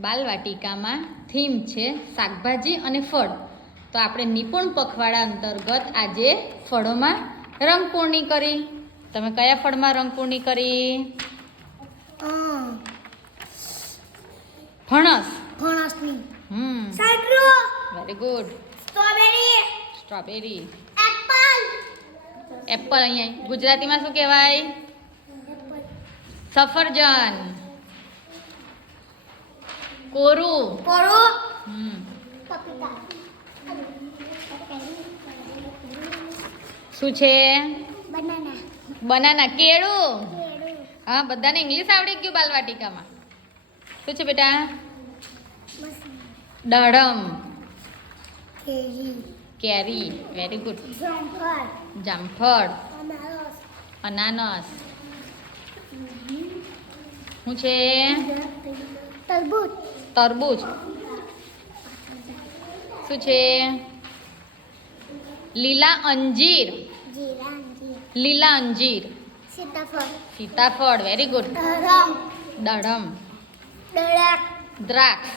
બાલવાટિકામાં theme છે શાકભાજી અને ફળ. તો આપણે નિપુણ પખવાડા અંતર્ગત આજે ફળોમાં રંગપૂર્ણી કરી. તમે કયા ફળમાં રંગપૂર્ણી કરી? ફણસ. ફણસની. Very good. સ્ટ્રોબેરી. એપલ. અહીંયા ગુજરાતીમાં શું કહેવાય? સફરજન. કોરું. શું છે? બનાના. કેળું. હા, બધાને ઇંગ્લિશ આવડી ગયું બાલવાટિકામાં. શું છે બેટા? દાડમ. કેરી. Very good. જામફળ. અનાનસ. શું છે? તરબૂચ. શું છે? લીલા અંજીર. સીતાફળ. Very good. દાડમ. દ્રાક્ષ.